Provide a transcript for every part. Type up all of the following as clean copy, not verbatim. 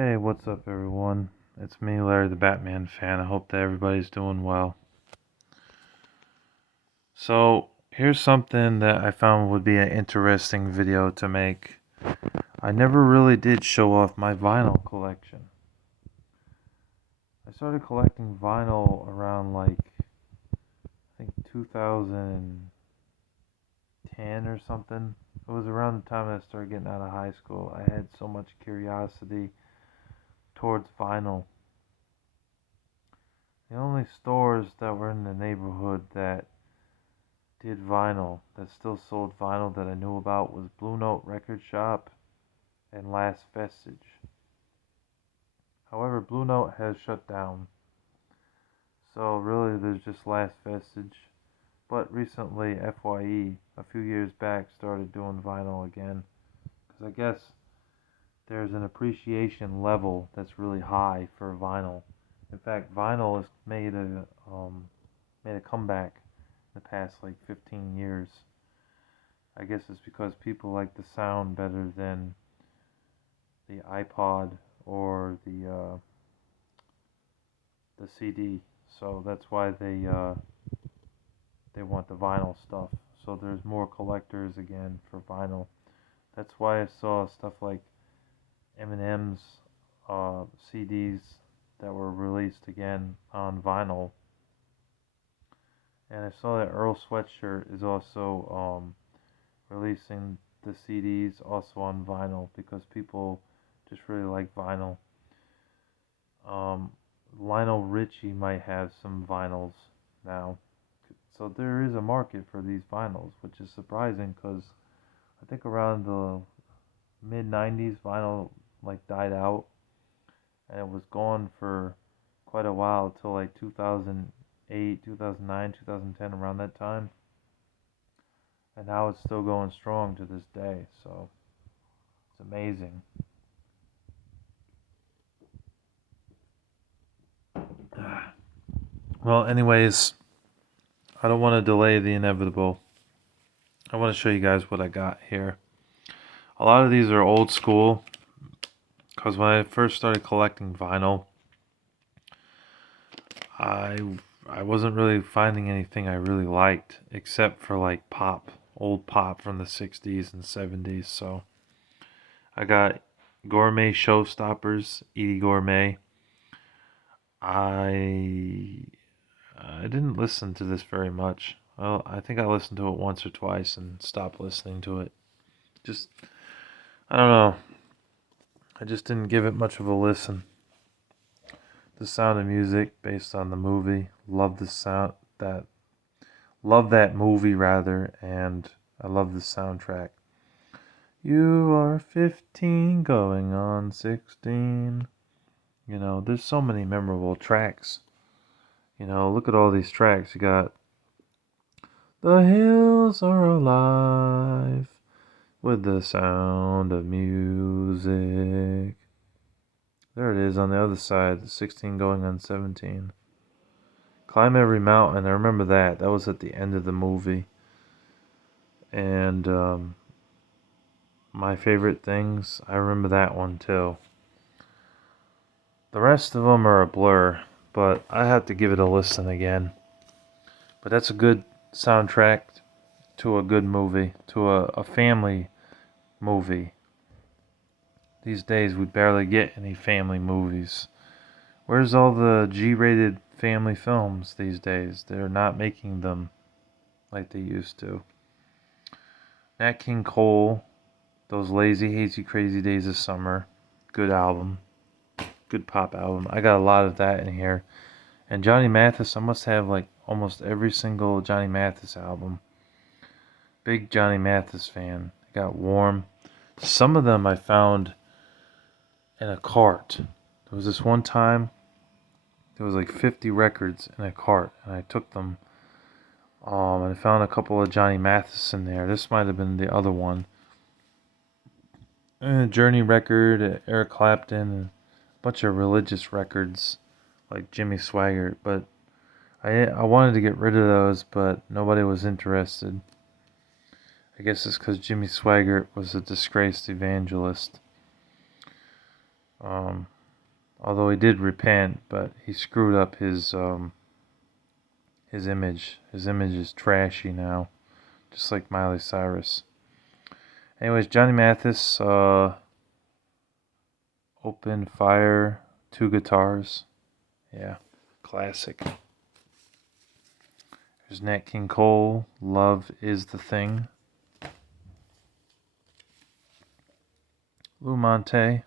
Hey, what's up, everyone? It's me, Larry the Batman fan. I hope that everybody's doing well. So, here's something that I found would be an interesting video to make. I never really did show off my vinyl collection. I started collecting vinyl around I think 2010 or something. It was around the time I started getting out of high school. I had so much curiosity towards vinyl. The only stores that were in the neighborhood that did vinyl, that still sold vinyl that I knew about, was Blue Note Record Shop and Last Vestige. However, Blue Note has shut down, so really there's just Last Vestige. But recently, FYE, a few years back, started doing vinyl again, because I guess there's an appreciation level that's really high for vinyl. In fact, vinyl has made a comeback in the past 15 years. I guess it's because people like the sound better than the iPod or the CD. So that's why they want the vinyl stuff. So there's more collectors again for vinyl. That's why I saw stuff like Eminem's CDs that were released again on vinyl. And I saw that Earl Sweatshirt is also releasing the CDs also on vinyl because people just really like vinyl. Um, Lionel Richie might have some vinyls now. So there is a market for these vinyls, which is surprising because I think around the mid 90s vinyl died out and it was gone for quite a while till 2008, 2009, 2010 around that time. And now it's still going strong to this day. So it's amazing. Well, anyways, I don't want to delay the inevitable. I want to show you guys what I got here. A lot of these are old school because when I first started collecting vinyl, I I wasn't really finding anything I really liked except for pop, old pop from the 60s and 70s. So I got Gourmet Showstoppers, Edie Gourmet. I I didn't listen to this very much. Well, I think I listened to it once or twice and stopped listening to it. Just, I don't know. I just didn't give it much of a listen. The Sound of Music, based on the movie. Love that movie rather, and I love the soundtrack. You are 15 going on 16. There's so many memorable tracks. Look at all these tracks. You got The Hills Are Alive with the Sound of Music. There it is on the other side, 16 going on 17. Climb Every Mountain, I remember that. That was at the end of the movie. And My Favorite Things, I remember that one too. The rest of them are a blur, but I have to give it a listen again. But that's a good soundtrack to a good movie, to a family movie. These days we barely get any family movies. Where's all the G-rated family films these days? They're not making them like they used to. Nat King Cole, Those Lazy, Hazy, Crazy Days of Summer. Good album. Good pop album. I got a lot of that in here. And Johnny Mathis, I must have almost every single Johnny Mathis album. Big Johnny Mathis fan. I got Warm. Some of them I found in a cart. There was this one time, there was 50 records in a cart, and I took them. And I found a couple of Johnny Mathis in there. This might have been the other one. Journey record, Eric Clapton, a bunch of religious records like Jimmy Swaggart. But I wanted to get rid of those, but nobody was interested. I guess it's because Jimmy Swaggart was a disgraced evangelist. Although he did repent, but he screwed up his image. His image is trashy now, just like Miley Cyrus. Anyways, Johnny Mathis, Open Fire, two guitars. Yeah, classic. There's Nat King Cole, Love is the Thing. Lou Monte,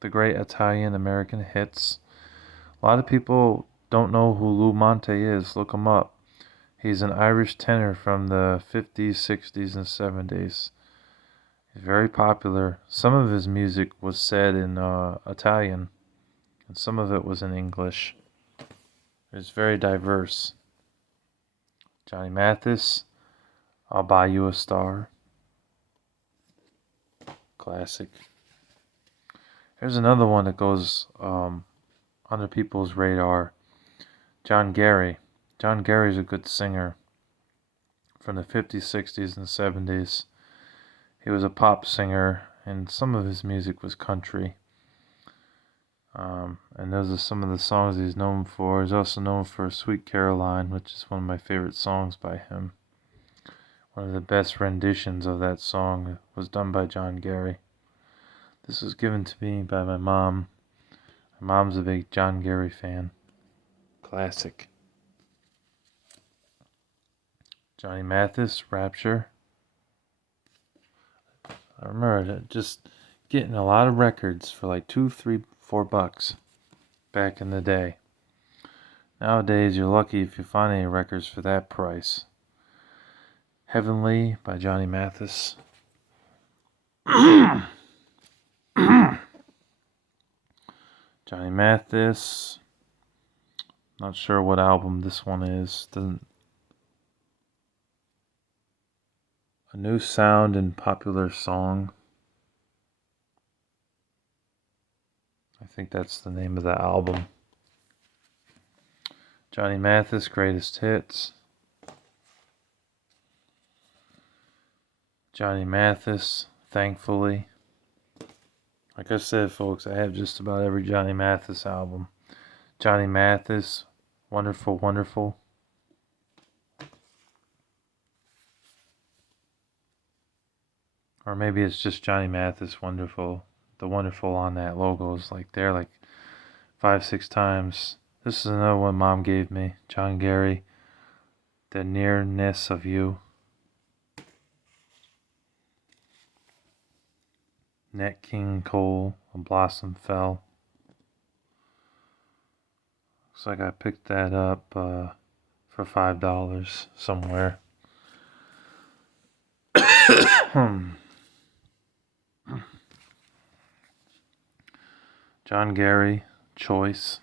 the great Italian American hits. A lot of people don't know who Lou Monte is. Look him up. He's an Irish tenor from the 50s, 60s, and 70s. He's very popular. Some of his music was said in Italian, and some of it was in English. It's very diverse. Johnny Mathis, I'll Buy You a Star. Classic. Here's another one that goes under people's radar. John Gary. John Gary's a good singer from the 50s, 60s, and 70s. He was a pop singer, and some of his music was country. And those are some of the songs he's known for. He's also known for Sweet Caroline, which is one of my favorite songs by him. One of the best renditions of that song was done by John Gary. This was given to me by my mom. My mom's a big John Gary fan. Classic. Johnny Mathis, Rapture. I remember just getting a lot of records for like $2, $3, $4 back in the day. Nowadays, you're lucky if you find any records for that price. Heavenly by Johnny Mathis. Johnny Mathis. Not sure what album this one is. Doesn't. A New Sound and Popular Song. I think that's the name of the album. Johnny Mathis, Greatest Hits. Johnny Mathis, Thankfully. Like I said, folks, I have just about every Johnny Mathis album. Johnny Mathis, Wonderful, Wonderful. Or maybe it's just Johnny Mathis, Wonderful. The wonderful on that logo is like there like 5, 6 times. This is another one Mom gave me. John Gary, The Nearness of You. Nat King Cole, A Blossom Fell. Looks like I picked that up for $5 somewhere. John Gary, Choice.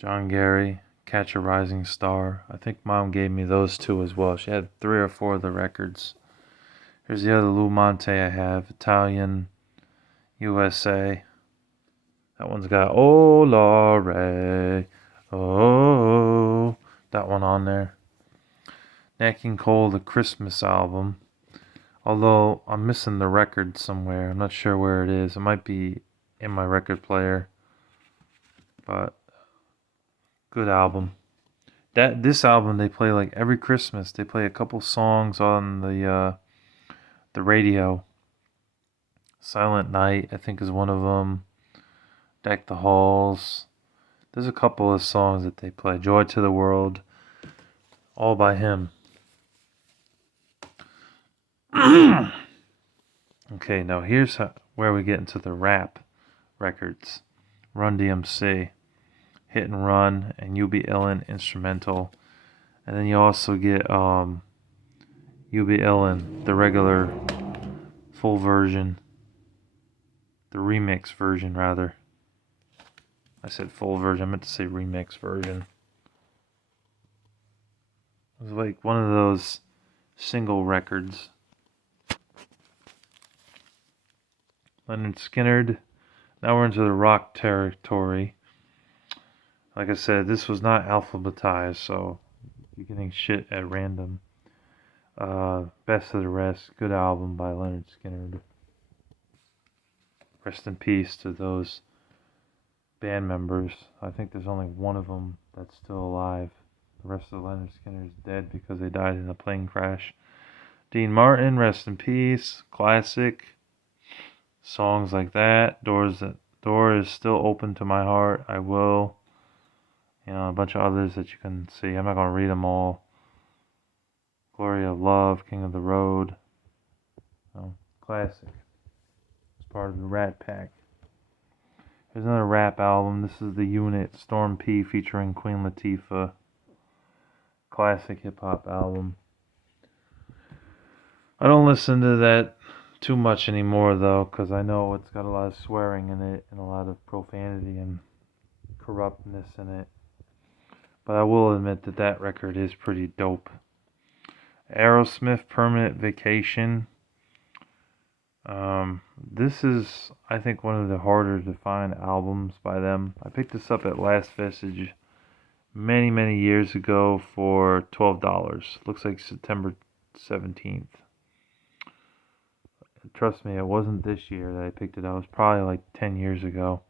John Gary, Catch a Rising Star. I think Mom gave me those two as well. She had 3 or 4 of the records. Here's the other Lou Monte I have. Italian, USA. That one's got Oh Lore, oh, that one on there. Nat King Cole, The Christmas Album. Although I'm missing the record somewhere. I'm not sure where it is. It might be in my record player. But good album. This album they play like every Christmas. They play a couple songs on the radio. Silent Night, I think, is one of them. Deck the Halls. There's a couple of songs that they play. Joy to the World. All by him. Okay, now here's where we get into the rap records. Run DMC, Hit and Run, and You Be Illin' instrumental. And then you also get You Be Illin', the regular full version. The remix version, rather. I said full version, I meant to say remix version. It was like one of those single records. Leonard Skinner. Now we're into the rock territory. Like I said, this was not alphabetized, so you're getting shit at random. Best of the Rest, good album by Leonard Skinner. Rest in peace to those band members. I think there's only one of them that's still alive. The rest of Leonard Skinner is dead because they died in a plane crash. Dean Martin, rest in peace. Classic. Songs like that. Door is still open to my heart. I will. A bunch of others that you can see. I'm not going to read them all. Glory of Love, King of the Road. Classic. It's part of the Rat Pack. Here's another rap album. This is The Unit, Storm P featuring Queen Latifah. Classic hip hop album. I don't listen to that too much anymore though, because I know it's got a lot of swearing in it and a lot of profanity and corruptness in it. But I will admit that record is pretty dope. Aerosmith, Permanent Vacation. This is, I think, one of the harder to find albums by them. I picked this up at Last Vestige many, many years ago for $12. Looks like September 17th. Trust me, it wasn't this year that I picked it up. It was probably like 10 years ago.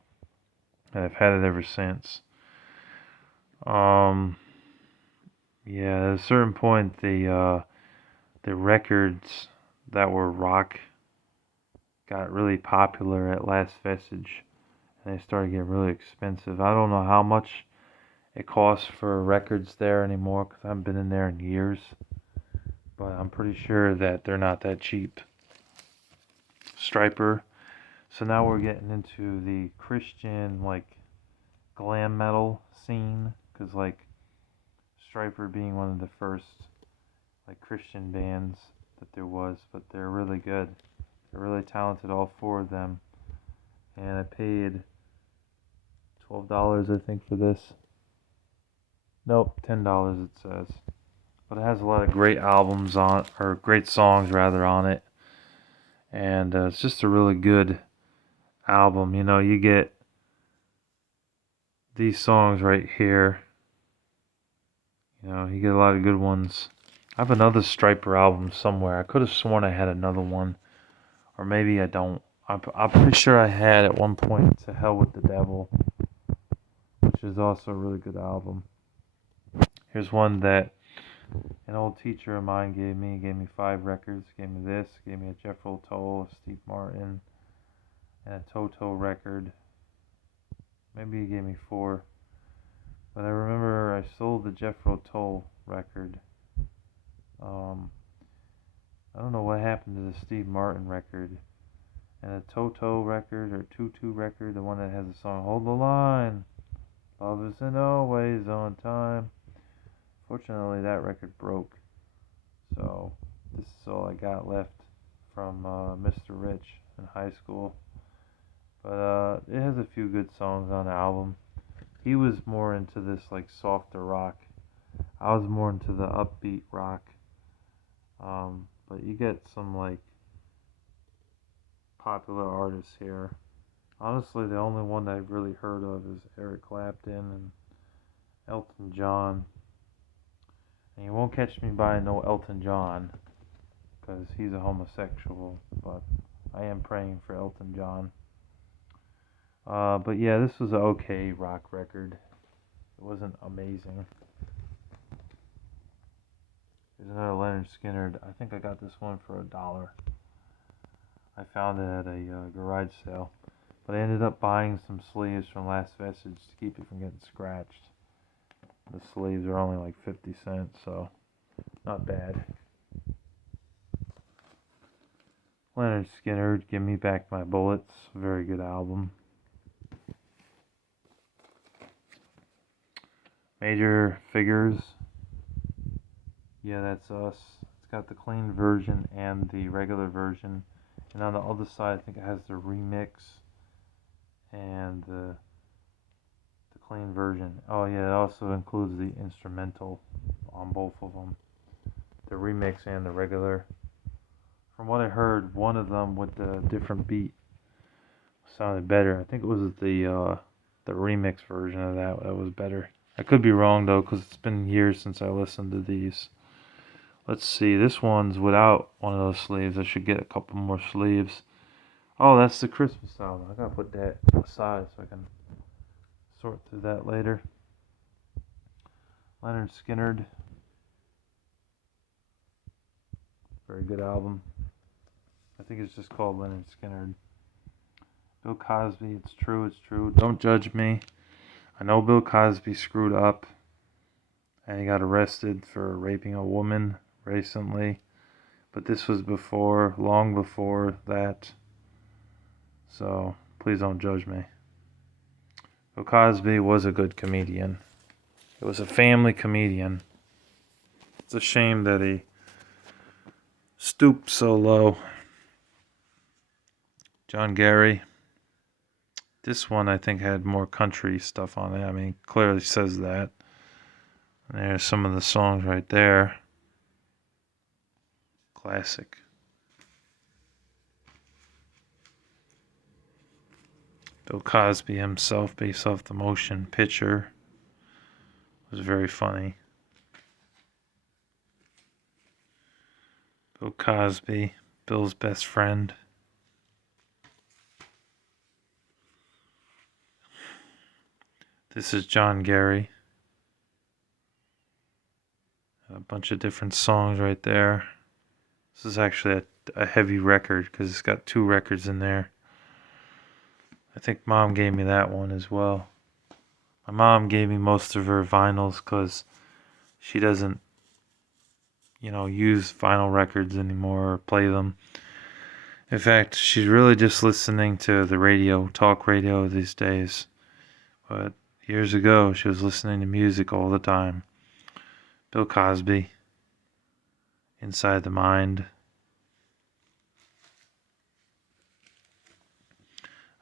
And I've had it ever since. Yeah, at a certain point, the records that were rock got really popular at Last Vestige, and they started getting really expensive. I don't know how much it costs for records there anymore because I haven't been in there in years, but I'm pretty sure that they're not that cheap. Striper. So now we're getting into the Christian, like, glam metal scene, because, like, Striper being one of the first, like, Christian bands that there was, but they're really good. They're really talented, all four of them. And I paid $12, I think, for this. Nope, $10 it says. But it has a lot of great albums on, or great songs rather, on it. And it's just a really good album. You get these songs right here. You get a lot of good ones. I have another Striper album somewhere. I could have sworn I had another one. Or maybe I don't. I'm pretty sure I had at one point To Hell with the Devil, which is also a really good album. Here's one that an old teacher of mine gave me. He gave me 5 records. Gave me this. Gave me a Jethro Tull, a Steve Martin, and a Toto record. Maybe he gave me 4. But I remember I sold the Jethro Tull record. I don't know what happened to the Steve Martin record. And a Toto record, or Tutu record, the one that has the song Hold the Line, Love Isn't Always on Time. Fortunately, that record broke. So, this is all I got left from Mr. Rich in high school. But it has a few good songs on the album. He was more into this, like, softer rock. I was more into the upbeat rock. But you get some, like, popular artists here. Honestly, the only one that I've really heard of is Eric Clapton and Elton John. And you won't catch me buying no Elton John, because he's a homosexual, but I am praying for Elton John. But yeah, this was an okay rock record. It wasn't amazing. There's another Leonard Skinner. I think I got this one for $1. I found it at a garage sale. But I ended up buying some sleeves from Last Vestige to keep it from getting scratched. The sleeves are only like 50 cents, so not bad. Leonard Skinner, Give Me Back My Bullets. Very good album. Major Figures. Yeah, That's Us. It's got the clean version and the regular version. And on the other side, I think it has the remix and the clean version. Oh yeah, it also includes the instrumental on both of them. The remix and the regular. From what I heard, one of them with the different beat sounded better. I think it was the remix version of that was better. I could be wrong though, because it's been years since I listened to these. Let's see, this one's without one of those sleeves. I should get a couple more sleeves. Oh, that's the Christmas album. I gotta put that aside so I can sort through that later. Leonard Skinner, very good album. I think it's just called Leonard Skinner. Bill Cosby, it's true, it's true. Don't judge me. I know Bill Cosby screwed up and he got arrested for raping a woman recently, but this was before, long before that. So please don't judge me. Bill Cosby was a good comedian. It was a family comedian. It's a shame that he stooped so low. John Gary. This one I think had more country stuff on it. I mean, clearly says that. And there's some of the songs right there. Classic. Bill Cosby himself, based off the motion picture, was very funny. Bill Cosby, Bill's best friend. This is John Gary. A bunch of different songs right there. This is actually a heavy record because it's got 2 records in there. I think Mom gave me that one as well. My mom gave me most of her vinyls because she doesn't, use vinyl records anymore or play them. In fact, she's really just listening to the radio, talk radio these days. But years ago, she was listening to music all the time. Bill Cosby, Inside the Mind.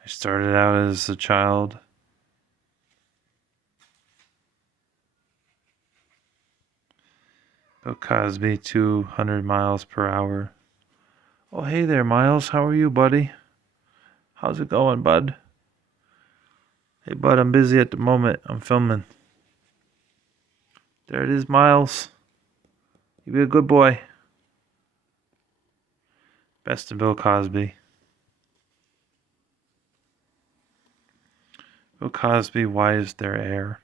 I started out as a child. Bill Cosby, 200 miles per hour. Oh, hey there, Miles. How are you, buddy? How's it going, bud? Hey, bud, I'm busy at the moment. I'm filming. There it is, Miles. You be a good boy. Best of Bill Cosby. Bill Cosby, Why Is There Air?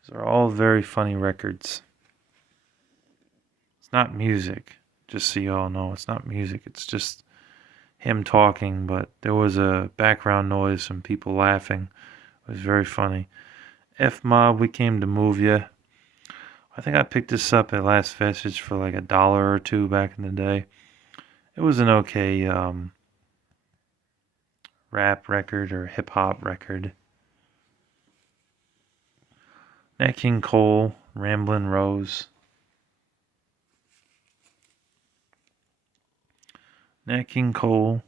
These are all very funny records. It's not music, just so you all know. It's not music. It's just him talking, but there was a background noise, some people laughing. It was very funny. F Mob, We Came to Move Ya. I think I picked this up at Last Vestige for like $1 or $2 back in the day. It was an okay rap record or hip hop record. Nat King Cole, Ramblin' Rose. Nat King Cole,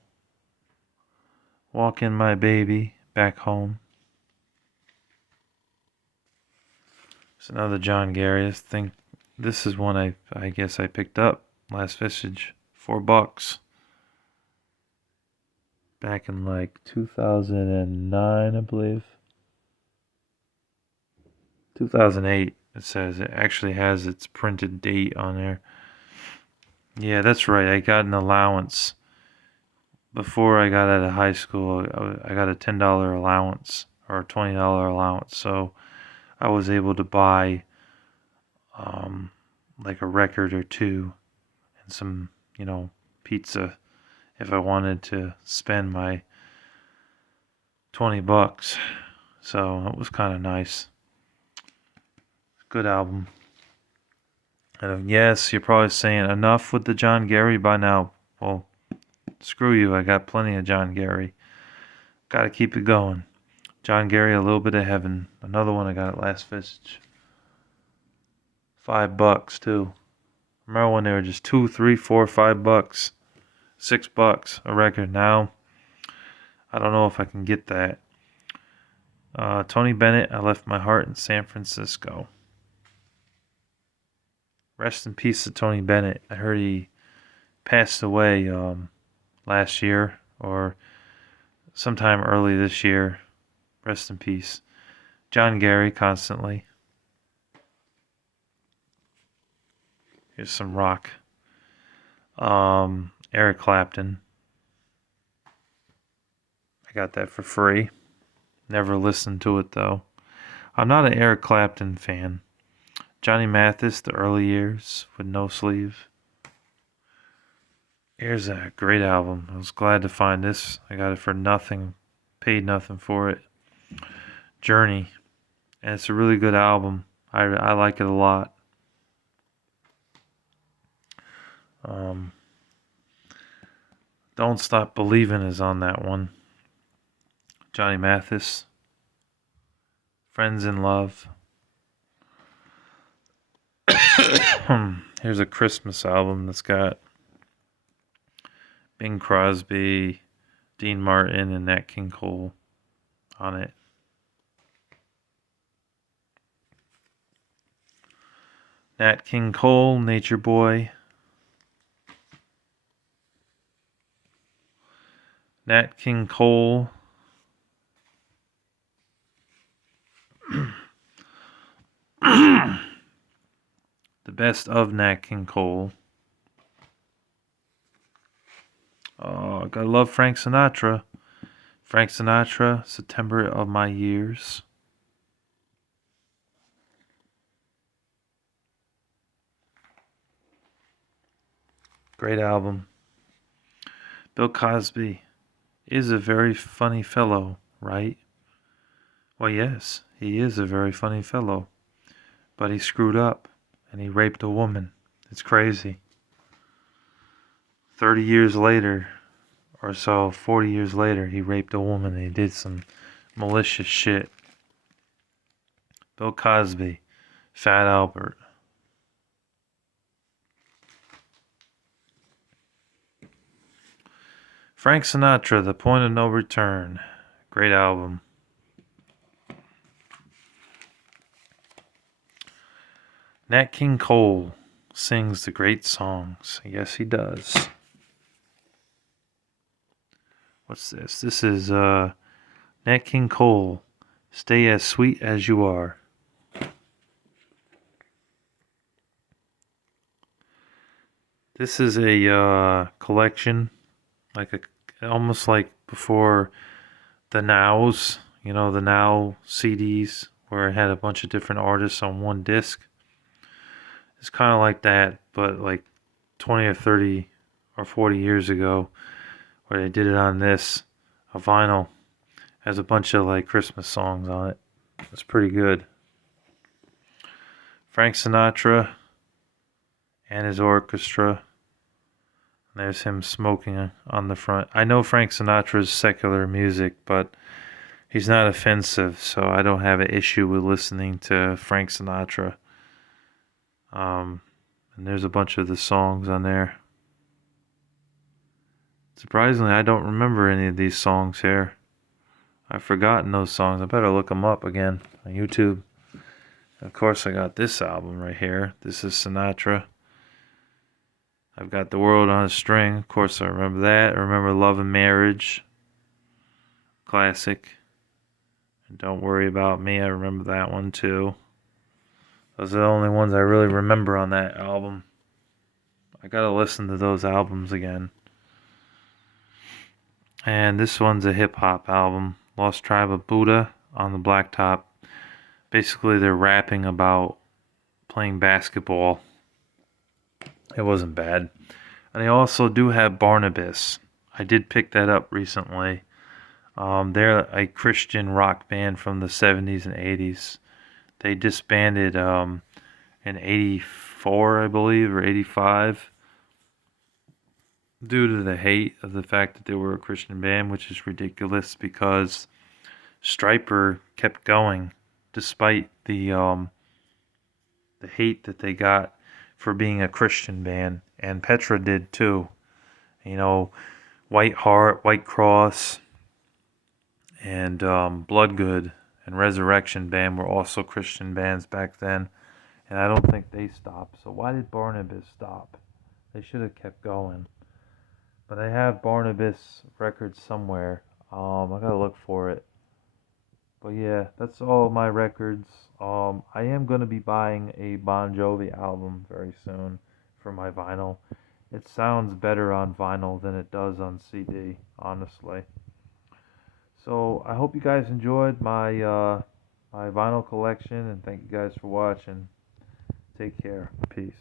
Walkin' My Baby, Back Home. It's another John Gary. I think this is one I guess I picked up Last Vestige, $4. Back in like 2009, I believe. 2008, it says. It actually has its printed date on there. Yeah, that's right. I got an allowance. Before I got out of high school, I got a $10 allowance or a $20 allowance. So I was able to buy like a record or two and some, pizza if I wanted to spend my $20. So it was kind of nice. Good album. And yes, you're probably saying enough with the John Gary by now. Well, screw you. I got plenty of John Gary. Got to keep it going. John Gary, A Little Bit of Heaven. Another one I got at Last Vestige. $5 too. Remember when they were just $2, $3, $4, $5, $6 a record? Now, I don't know if I can get that. Tony Bennett, I Left My Heart in San Francisco. Rest in peace to Tony Bennett. I heard he passed away last year or sometime early this year. Rest in peace. John Gary, Constantly. Here's some rock. Eric Clapton. I got that for free. Never listened to it though. I'm not an Eric Clapton fan. Johnny Mathis, The Early Years with No Sleeve. Here's a great album. I was glad to find this. I got it for nothing. Paid nothing for it. Journey. And it's a really good album. I like it a lot. Don't Stop Believin' is on that one. Johnny Mathis. Friends in Love. Here's a Christmas album that's got Bing Crosby, Dean Martin, and Nat King Cole on it. Nat King Cole, Nature Boy. Nat King Cole. The best of Nat King Cole. Oh, I gotta love Frank Sinatra. Frank Sinatra, September of My Years. Great album. Bill Cosby is a very funny fellow, right? Well, yes, he is a very funny fellow. But he screwed up and he raped a woman. It's crazy. 30 years later, or so, 40 years later, he raped a woman and he did some malicious shit. Bill Cosby, Fat Albert. Frank Sinatra, The Point of No Return. Great album. Nat King Cole sings the great songs. Yes, he does. What's this? This is Nat King Cole, Stay as Sweet as You Are. This is a collection, like almost like before the Nows, the Now CDs, where it had a bunch of different artists on one disc. It's kind of like that, but like 20 or 30 or 40 years ago, where they did it on this, a vinyl. Has a bunch of like Christmas songs on it. It's pretty good. Frank Sinatra and his orchestra. There's him smoking on the front. I know Frank Sinatra's secular music, but he's not offensive, so I don't have an issue with listening to Frank Sinatra. And there's a bunch of the songs on there. Surprisingly, I don't remember any of these songs here. I've forgotten those songs. I better look them up again on YouTube. Of course, I got this album right here. This is Sinatra. I've got The World on a String. Of course, I remember that. I remember Love and Marriage. Classic. And Don't Worry About Me. I remember that one too. Those are the only ones I really remember on that album. I gotta listen to those albums again. And this one's a hip hop album. Lost Tribe of Buddha on the Blacktop. Basically, they're rapping about playing basketball. It wasn't bad. And they also do have Barnabas. I did pick that up recently. They're a Christian rock band from the 70s and 80s. They disbanded in 84, I believe, or 85, due to the hate of the fact that they were a Christian band, which is ridiculous because Stryper kept going despite the hate that they got for being a Christian band, and Petra did too. White Heart, White Cross, and Bloodgood and Resurrection Band were also Christian bands back then, and I don't think they stopped. So why did Barnabas stop? They should have kept going. But I have Barnabas records somewhere. I gotta look for it. But yeah, that's all my records. I am gonna be buying a Bon Jovi album very soon for my vinyl. It sounds better on vinyl than it does on CD, honestly. So I hope you guys enjoyed my vinyl collection, and thank you guys for watching. Take care. Peace.